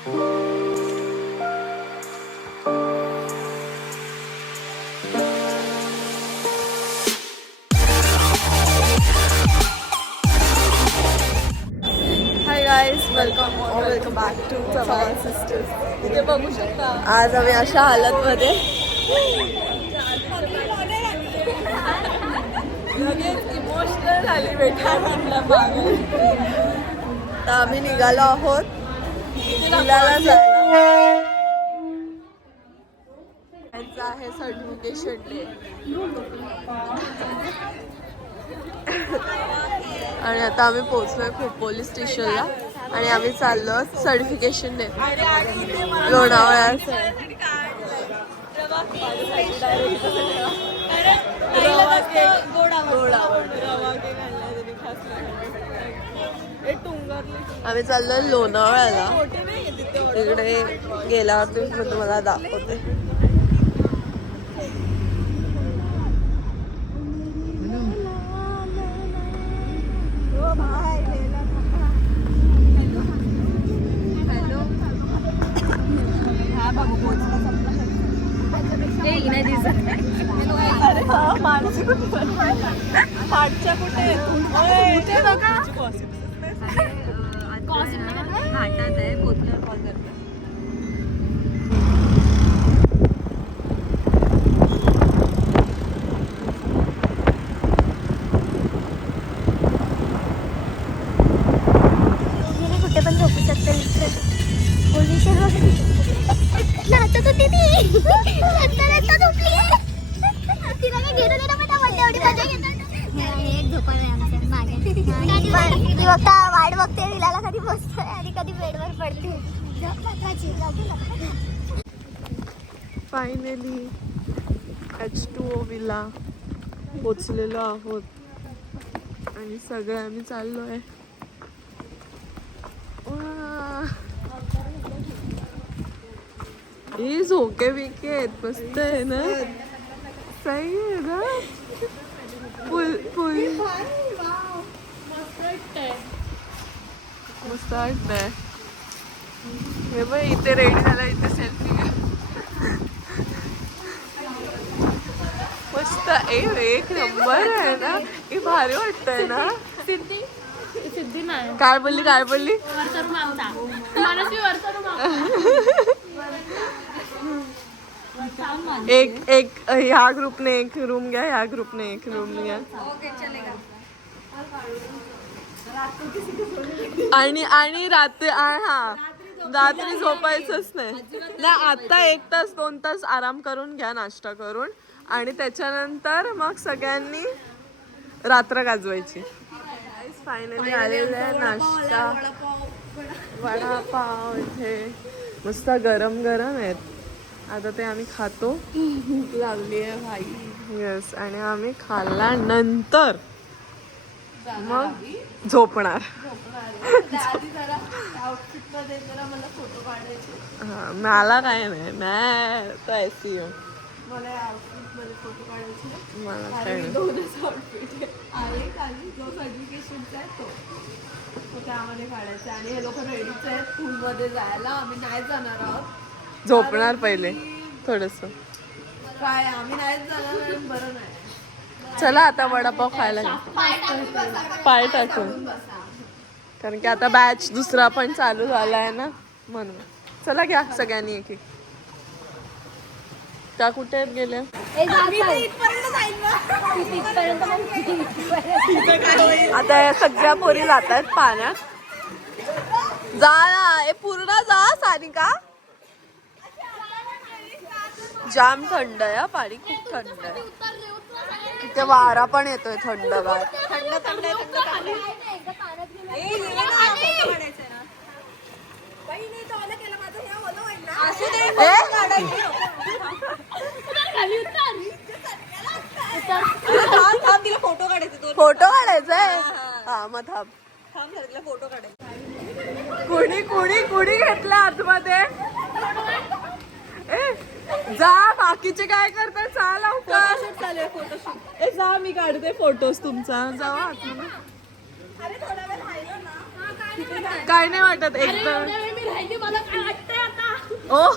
Welcome back to Chavan sisters. इथे बघू शकता आज आम्ही अशा हालतमध्ये लगेच इमोशनल झाली बेटा आपल्या मागे. तर आम्ही निघालो आहोत पुण्याला जायला. आहे सर्टिफिकेशन डे आणि आता आम्ही पोहोचलोय खोपोली स्टेशनला आणि आम्ही चाललो सर्टिफिकेशन डे लोणावळ्यात. आम्ही चाललोय लोणावळ्याला. तिकडे गेल्यावरती मी तुम्हाला दाखवते. पाठच्या कुठे घाटात आहे बोतल्यावर कॉल करते. कुठे पण झोपू शकते. नाचत होती ती. वाट बघते विलाला कधी बसतोय आणि कधी बेडवर पडते. फायनली H2O विला पोचलेलो आहोत आणि सगळे आम्ही चाललोय. हे झोके बिके आहेत मस्त आहे ना. सही आहे ना. फुल मस्त वाटतंय. हे बघ इथे रेडी झाला. इथे सेल्फी मस्त. एक नंबर आहे ना. हे भारी वाटतंय ना. सिद्धी नाही काय बोलली एक ह्या ग्रुपने एक रूम घ्या, ह्या ग्रुपने एक रूम घ्या. आणि रात्री झोपायचंच नाही. आता 1 तास 2 तास आराम करून घ्या नाश्ता करून आणि त्याच्यानंतर मग सगळ्यांनी रात्र गाजवायची. फायनली आलेला आहे नाश्ता. वडापाव इथे मस्त गरम गरम आहेत. आता ते आम्ही खातो. भूक लागली आहे भाई. येस. आणि आम्ही खाल्ल्यानंतर मग झोपणार. मला काय नाही. नाही तर ऐसी मला आउटफिट मध्ये फोटो काढायचे. मला काय दोनच आउटफिट आहे. खाली जो सर्टिफिकेशनचा आहे तो त्यामध्ये काढायचा. आणि हे लोक रेडीच आहेत स्कूलमध्ये जायला. आम्ही नाही जाणार आहोत. झोपणार पहिले थोडस. काय आम्ही नाहीच जाणार. बरं नाही. चला आता वडापाव खायला पाय टाकून. कारण की आता बॅच दुसरा पण चालू झाला आहे ना म्हणून. चला घ्या सगळ्यांनी एक. त्या कुठे गेल्या. आता या सगळ्या पोरी जात आहेत पाण्यात. जा ना पूर्ण जा सानिका. जाम थंड आहे पाणी. खूप थंड आहे. तिथे वारा पण येतोय थंडगार. फोटो काढायचंय. हा मग थांब फोटो काढायचा. कुणी घेतला आतमध्ये. जा बाकीचे काय करतात. चाल फोटोशूट. जा मी काढते फोटोज तुमचा. जावा आतमध्ये. काय नाही वाटत एकदम. मी राहिली मला काय वाटतंय आता ओ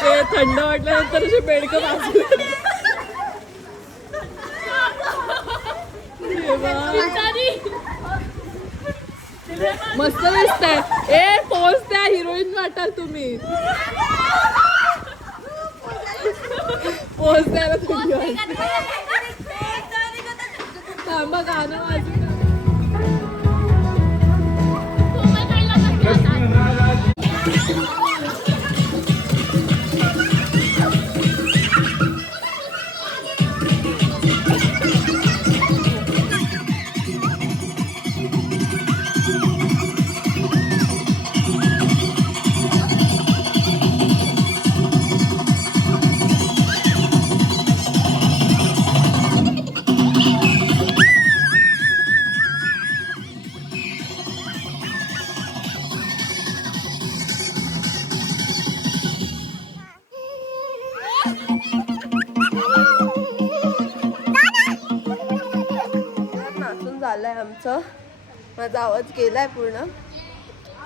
ते थंड वाटल्यानंतर असे बेडकं वाजले. मस्त दिसतंय. ए पोच त्या हिरोईन वाटाल तुम्ही. पोच द्यायला थंडी वाजते. थांबा गाणं वाजलं. नाचून झालंय आमचं. माझा आवाज गेलाय पूर्ण.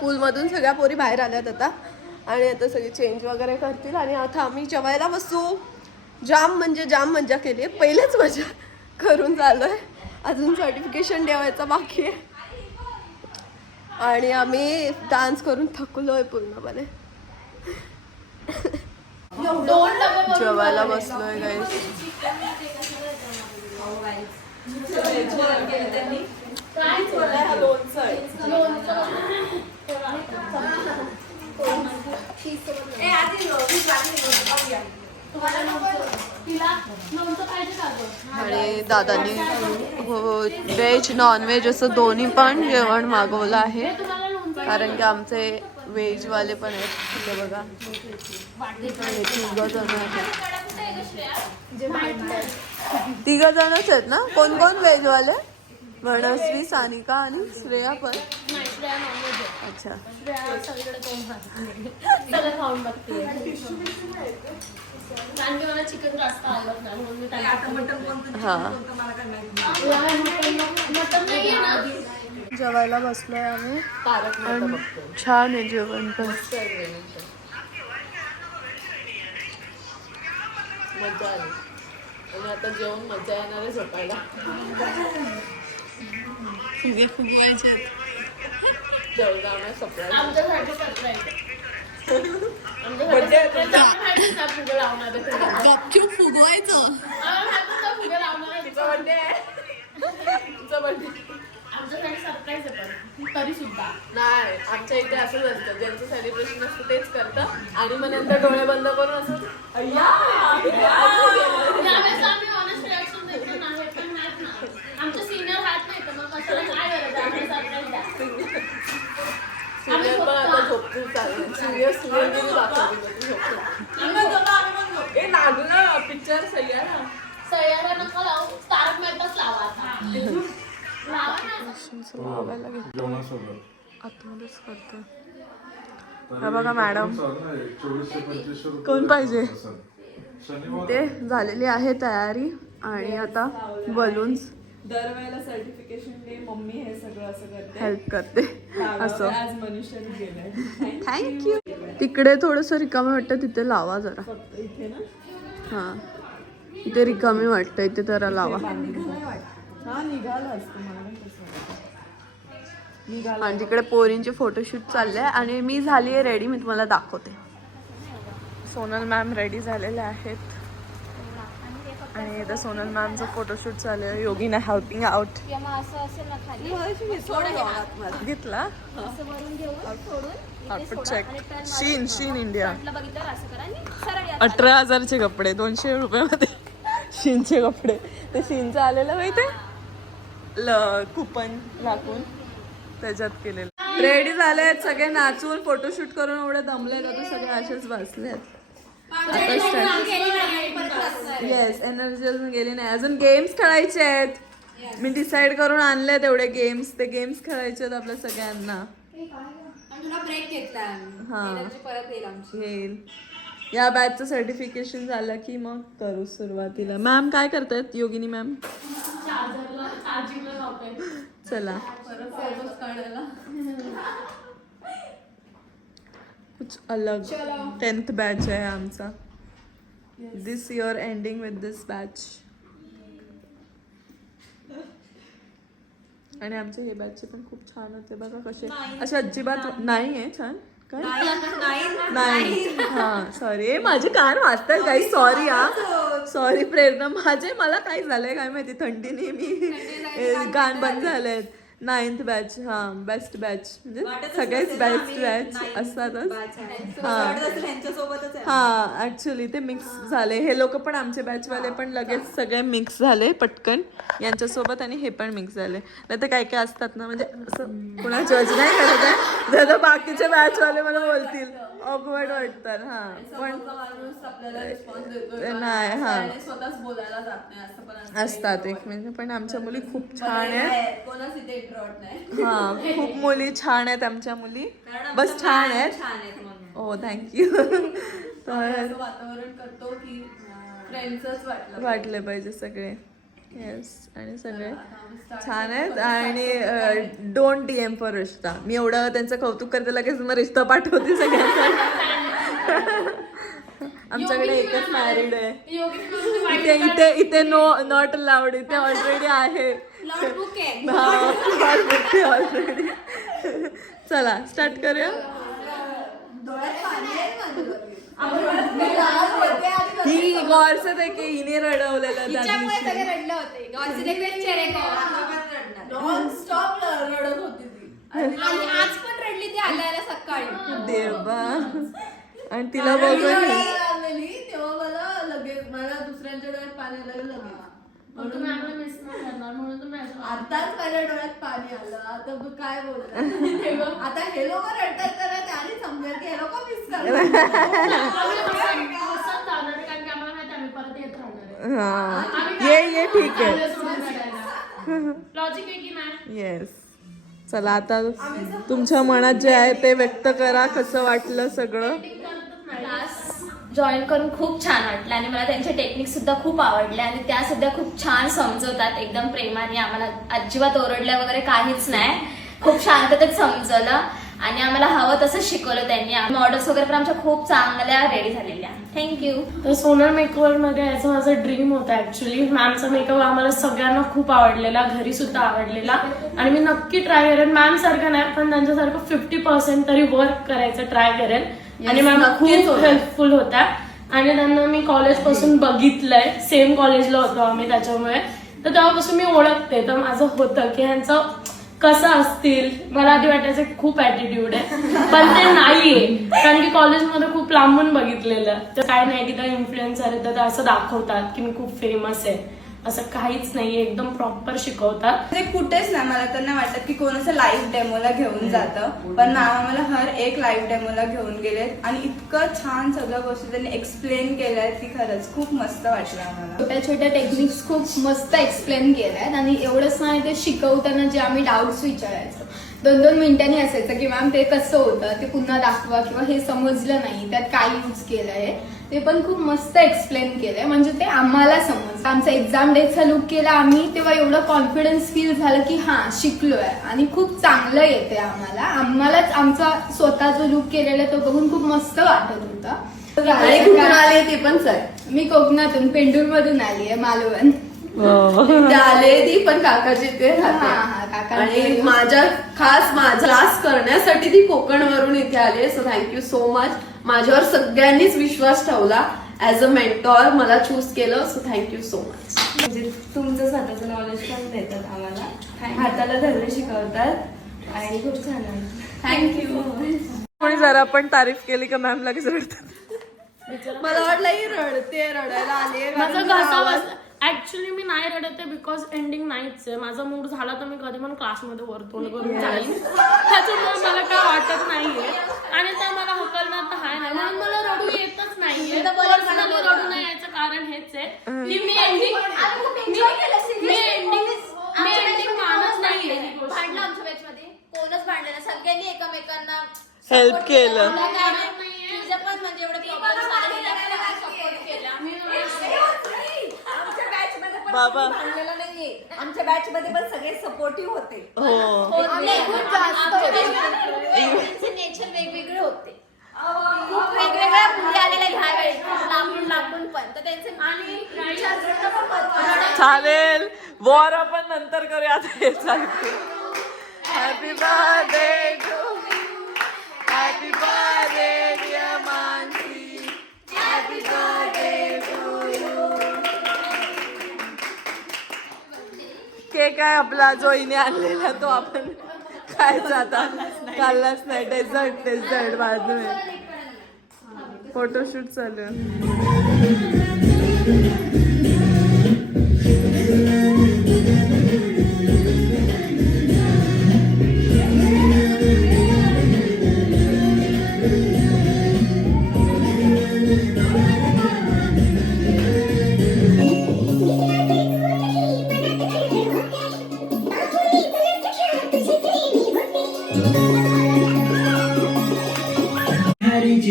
पूलमधून सगळ्या पोरी बाहेर आल्यात आता आणि आता सगळे चेंज वगैरे करतील आणि आता आम्ही जेवायला बसू. जाम म्हणजे जाम मजा केली आहे. पहिलेच मजा करून झालोय. अजून सर्टिफिकेशन ठेवायचं बाकी आहे आणि आम्ही डान्स करून थकलोय पूर्णपणे. जेवायला बसलोय गाईस. आणि दादानी व्हेज नॉन व्हेज असं दोन्ही पण जेवण मागवलं आहे कारण की आमचे व्हेजवाले पण आहेत. तिथे बघा तिघ जणच आहेत ना. कोण कोण व्हेजवाले? मनस्वी, सानिका आणि श्रेया पण. अच्छा जेवायला बसलोय आम्ही. छान आहे जेवण पण. मजा आली आणि आता जेवण मजा येणार आहे झोपायला. फुगे फुगवायचे जेवणाला सरप्राईज. गपचूप फुगवायचं. तरी सुद्धा नाही आमच्या इथे असंच असतं. ज्यांचं सेलिब्रेशन असतं तेच करतं आणि मग नंतर डोळे बंद करून असं आमचे सिनियर हात नाही तर मग कशाला काय पिक्चर सह्याद्री नका लावू. तारक मेहताच लावा आतमध्येच करतो. बघा मॅडम कोण पाहिजे ते झालेली आहे तयारी आणि आता बलून्स. दरवेळेला सर्टिफिकेशन डे मम्मी हे सगळं असं करते, हेल्प करते असं. आज मनुष्याने गेलंय. थँक्यू. तिकडे थोडंसं रिकामी वाटतं तिथे लावा जरा. फक्त इथे ना हां इथे रिकामी वाटतं इथे जरा लावा. हा निघाला असतं मला पण तसं वाटतं. निघाला आणि तिकडे पोरींचे फोटोशूट चालले आहे आणि मी झाली आहे रेडी. मी तुम्हाला दाखवते. सोनल मॅम रेडी झालेले आहेत आणि इथं सोनल मॅमचं फोटोशूट चालू आहे. योगीने हेल्पिंग आउट घेतला. Outfit check. Shein India. 18,000चे कपडे 200 रुपयामध्ये शीनचे कपडे. ते शीनचं आलेलं माहिती आहे कुपन टाकून त्याच्यात केलेलं. रेडी झालेत सगळे नाचून फोटोशूट करून एवढे दमलेत. आता सगळे असेच बसलेत. येस एनर्जी अजून गेली नाही. अजून गेम्स खेळायचे आहेत. मी डिसाईड करून आणले तेवढे गेम्स. ते गेम्स खेळायचे आहेत आपल्या सगळ्यांना. हा येईल. या बॅचचं सर्टिफिकेशन झालं की मग करू सुरुवातीला. मॅम काय करतायत योगिनी मॅम? चला परत फोटोज काढायला. कुछ अलग 10th बॅच आहे आमचा. This year ending with this batch. आणि आमचे हे बॅचचे पण खूप छान होते बघा कसे. असे अजिबात नाही आहे छान काय नाही. हा सॉरी माझे कान वाजतात काही. सॉरी हा सॉरी प्रेरणा माझे. मला काय झालंय काय माहिती थंडीने मी कान बंद झालेत. 9th batch. हा बेस्ट बॅच म्हणजे सगळेच बेस्ट बॅच असतातच. हा ऍक्च्युली ते मिक्स झाले. हे लोक पण आमचे बॅचवाले पण लगेच सगळे मिक्स झाले पटकन यांच्यासोबत. आणि हे पण मिक्स झाले. नाही तर काय काय असतात ना म्हणजे असं कुणा जज नाही करत आहे. जर बाकीचे बॅचवाले मला बोलतील ऑकवर्ड वाटतात. हा पण नाही हा स्वतःच बोलायला जात नाही असं पण असतात एक म्हणजे. पण आमच्या मुली खूप छान आहेत. कोणाच इथे इंट्रोवर्ट नाही. हा खूप मुली छान आहेत आमच्या मुली. बस छान आहेत. हो थँक्यू. तर वातावरण करतो की फ्रेंड्सच वाटले पाहिजे सगळे. येस आणि सगळे छान आहेत. आणि डोंट DM फॉर रिश्ता. मी एवढं त्यांचं कौतुक करते लगेच मग रिश्ता पाठवते सगळ्यांना. आमच्याकडे एकच मॅरिड आहे. इथे नॉट अलाउड. इथे ऑलरेडी आहे. ऑलरेडी. चला स्टार्ट करूया. ही गौरचं ते की हिने रडवलेलं त्या स्टॉप रडत होती ती. आज पण रडली ती आल्याला सकाळी. देवा. आणि तिला बघून आलेली तेव्हा मला दुसऱ्यांच्या डोळ्यात पाणी आलं लगेच. आताच माझ्या डोळ्यात पाणी आलं. आता काय बोलणार. आता हे लोक रडतात तर त्याने समजेल की हे लोक मिस करतात. ये ठीक आहे. लॉजिक आहे की नाही. येस. चला आता तुमच्या मनात जे आहे ते व्यक्त करा. कसं वाटलं सगळं. जॉईन करून खूप छान वाटलं आणि मला त्यांचे टेक्निक सुद्धा खूप आवडले आणि त्या सुद्धा खूप छान समजवतात एकदम प्रेमाने. आम्हाला अजिबात ओरडल्या वगैरे काहीच नाही. खूप शांततेत समजवलं आणि आम्हाला हवं तसं शिकवलं त्यांनी. मॉडेल्स वगैरे पण आमच्या खूप चांगल्या रेडी झालेल्या. थँक्यू. तर सोनल मेकओव्हर मध्ये यायचं माझं ड्रीम होतं ऍक्च्युली. मॅमचा मेकअप आम्हाला सगळ्यांना खूप आवडलेला, घरी सुद्धा आवडलेला आणि मी नक्की ट्राय करेन. मॅम सारखं नाही पण त्यांच्यासारखं 50% तरी वर्क करायचं ट्राय करेन. आणि मॅम खूप हेल्पफुल होत्या आणि त्यांना मी कॉलेजपासून बघितलंय. सेम कॉलेजला होतो आम्ही त्याच्यामुळे. तर तेव्हापासून मी ओळखते. तर माझं होतं की ह्यांचं कसं असतील. मला आधी वाटायचं खूप ऍटिट्यूड आहे पण ते नाहीये कारण की कॉलेजमध्ये खूप लांबून बघितलेलं. तर काय नाही की त्या इन्फ्लुएन्सर आहे तर असं दाखवतात की मी खूप फेमस आहे. असं काहीच नाहीये. एकदम प्रॉपर शिकवतात. ते कुठेच नाही मला तर नाही वाटत की कोण असं लाईव्ह डेमोला घेऊन जातं. पण मॅम आम्हाला हर एक लाईव्ह डेमोला घेऊन गेलेत आणि इतकं छान सगळ्या गोष्टी त्यांनी एक्सप्लेन केल्या आहेत की खरंच खूप मस्त वाटलं आम्हाला. छोट्या छोट्या टेक्निक्स खूप मस्त एक्सप्लेन केल्या आहेत आणि एवढंच नाही ते शिकवताना जे आम्ही डाऊट्स विचारायचो 2-2 मिनिटांनी असायचं की मॅम ते कसं होतं ते पुन्हा दाखवा किंवा हे समजलं नाही त्यात काय यूज केलं आहे ते पण खूप मस्त एक्सप्लेन केलंय. म्हणजे ते आम्हाला समजलं. आमचा एक्झाम डेचा लुक केला आम्ही तेव्हा एवढं कॉन्फिडन्स फील झालं की हा शिकलोय आणि खूप चांगलं येते आम्हाला. आम्हालाच आमचा स्वतः जो लुक केलेला तो बघून खूप मस्त वाटत होता. आणि कुठून आले ते पण सर. मी कोकणातून पेंडूर मधून आली आहे मालवण. आले ती पण काकाची ते काका आणि माझ्या क्लास करण्यासाठी ती कोकण वरून इथे आली. So thank you so much. माझ्यावर सगळ्यांनीच विश्वास ठेवला. ऍज अ मेंटॉर मला चूज केलं. So thank you so much. म्हणजे तुमचं स्वतःचं नॉलेज पण देतात आम्हाला. हाताला धरले शिकवतात आणि खूप छान आहे. थँक्यू. कोणी जरा पण तारीफ केली का मॅम लगेच रडतात. मला वाटलं ही रडते रडायला आली. माझं घसा ऍक्च्युली मी नाही रडते बिकॉज एंडिंग नाहीच आहे. माझा मूड झाला तर मी कधी पण क्लासमध्ये वरतोंड करून जाईन. त्याच्यामुळे मला काय वाटत नाहीये आणि त्या मला हकलणार तर हाय नाही म्हणून मला रडू येतच नाहीये. पर्सनली रडू नाही याचं कारण हेच आहे की मी एंडिंग मानत नाहीये. भांडलं आमच्या बॅच मध्ये कोणच भांडलं. सगळ्यांनी एकमेकांना हेल्प केलं. तुझं पण म्हणजे एवढं प्रॉब्लेम बाबा नाहीये, आमच्या बॅच मध्ये पण सगळे सपोर्टिव्ह होते. हो नेचर वेगवेगळे होते. खूप वेगवेगळ्या मुली आलेल्या ह्या वेळेस लांबून लांबून पण तर त्यांचे चालेल. वॉर आपण नंतर करूया. आता हे चालते. Happy birthday to happy birthday dear Mansi. Happy birthday to you. Cake आहे आपला जो हिने आणलेला तो आपण खायचा आता. खाल्लाच नाही. डेझर्ट बाजूने फोटोशूट चालू आहे.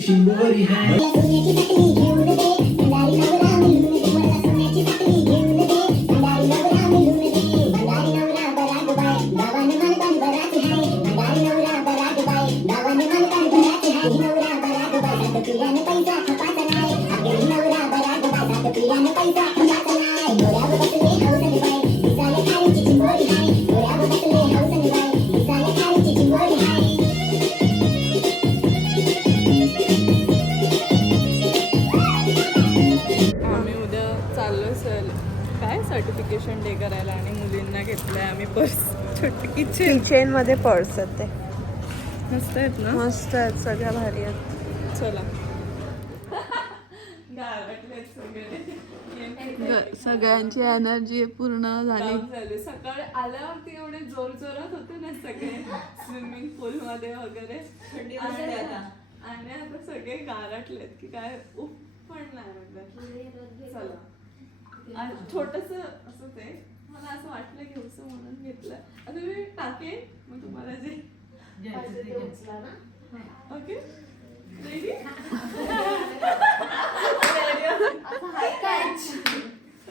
चिंबोरी है सर्टिफिकेशन डे करायला आणि मुलींना घेतलंय आम्ही पर्स. छोटी किचन मध्ये पर्स आहेत ते. मस्त आहेत ना. मस्त आहेत. सगळ्या भारी आहेत. चला सगळ्यांची एनर्जी पूर्ण झाली. सकाळी आल्यावरती एवढे जोर जोरात होते ना सगळे स्विमिंग पूल मध्ये वगैरे. आणि आता सगळे गारटलेत की काय उफ पण नाही म्हटलं. चला छोटस असं ते मला असं वाटलं घेऊसं म्हणून घेतलं. आता मी टाकेन मग तुम्हाला जे ओके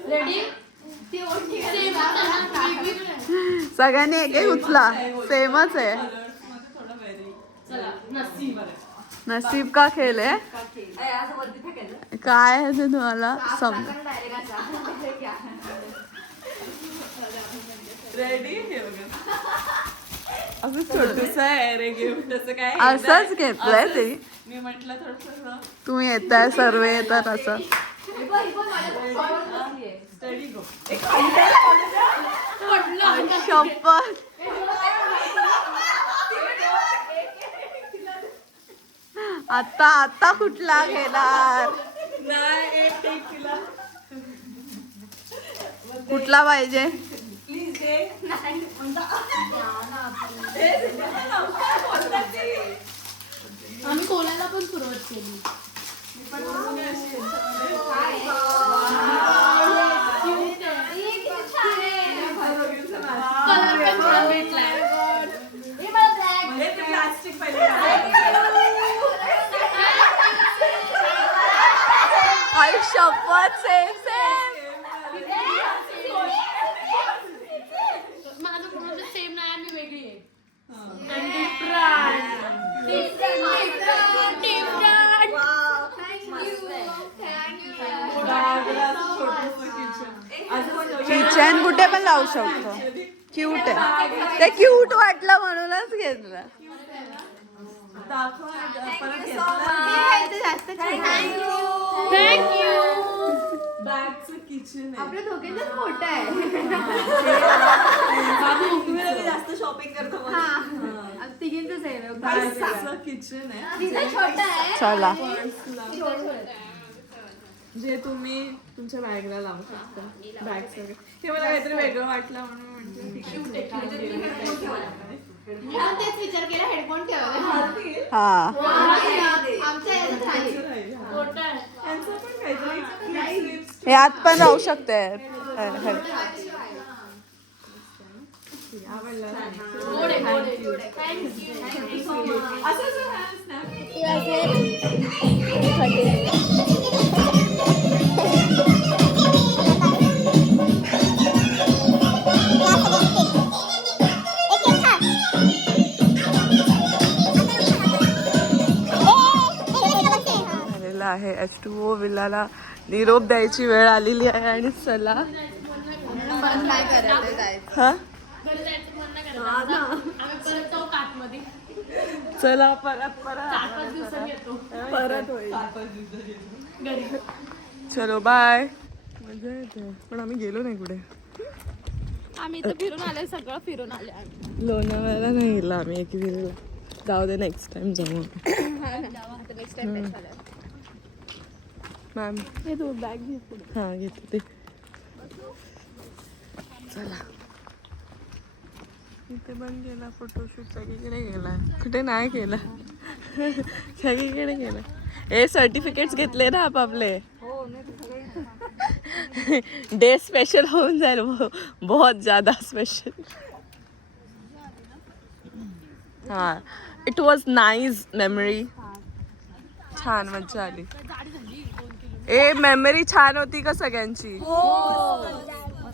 रेडी. सगळ्यांनी एक एक उचला. सेमच आहे. नसीब का खेळ आहे. काय आहे ते तुम्हाला समजा. रेडी. हे बघा असं छोटस आहे रे गिफ्ट. असं काय असंच घेतलंय ते. मी म्हटलं थोडस तुम्ही येताय सर्व येतात असं. शपथ. आता कुठला घेणार. कुठला पाहिजे. आम्ही कोणाला पण सुरुवात केली. शपथ. सेम माझं कोणाचं सेम नाही. आम्ही वेगळी आहे. किचन कुठे पण लावू शकतो. क्यूट आहे. ते क्यूट वाटलं म्हणूनच घेतलं. बॅगचं किचन आहे. आपल्या दोघांचाच मोठं आहे. जास्त शॉपिंग करतो. तिघींचंच आहे. किचन आहे. तिचा छोटा आहे. चला जे तुम्ही तुमच्या बॅगला लावू शकता. बॅग सगळं हे मला काहीतरी वेगळं वाटलं म्हणून तेच विचार केला हेडफोन ठेवायला. हा यात पण राहू शकते. आहे. H2O विल्लाला निरोप द्यायची वेळ आलेली आहे आणि चला काय करायचं जायचं हा घरी जायचं मन नाही करत. आम्ही परत जाऊ काठमध्ये. चला परत 4-5 दिवसांनी येतो परत होईल. घरी. चलो बाय. मजा येते पण आम्ही गेलो नाही कुठे. आम्ही इथं फिरून आलोय, सगळं फिरून आले आम्ही. लोणावळ्याला नाही गेलो आम्ही एकविरेला. जाऊ दे नेक्स्ट टाइम जाऊ. मॅम हे तू बॅग घे पुढे. हां घेते ते. चला इथे पण गेला फोटोशूट. सगळीकडे गेला. कुठे नाही केला. सगळीकडे गेला. हे सर्टिफिकेट्स घेतले ना आपापले. डे स्पेशल होऊन जाईल. बहुत ज्यादा स्पेशल. हा इट वॉज नाईस मेमरी. छान मज्जा आली. ए मेमरी छान होती का सगळ्यांची?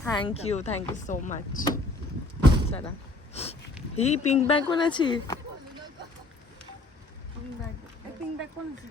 Thank you so much. चला ही पिंक बॅग कोणाची? पिंक बॅग कोणाची?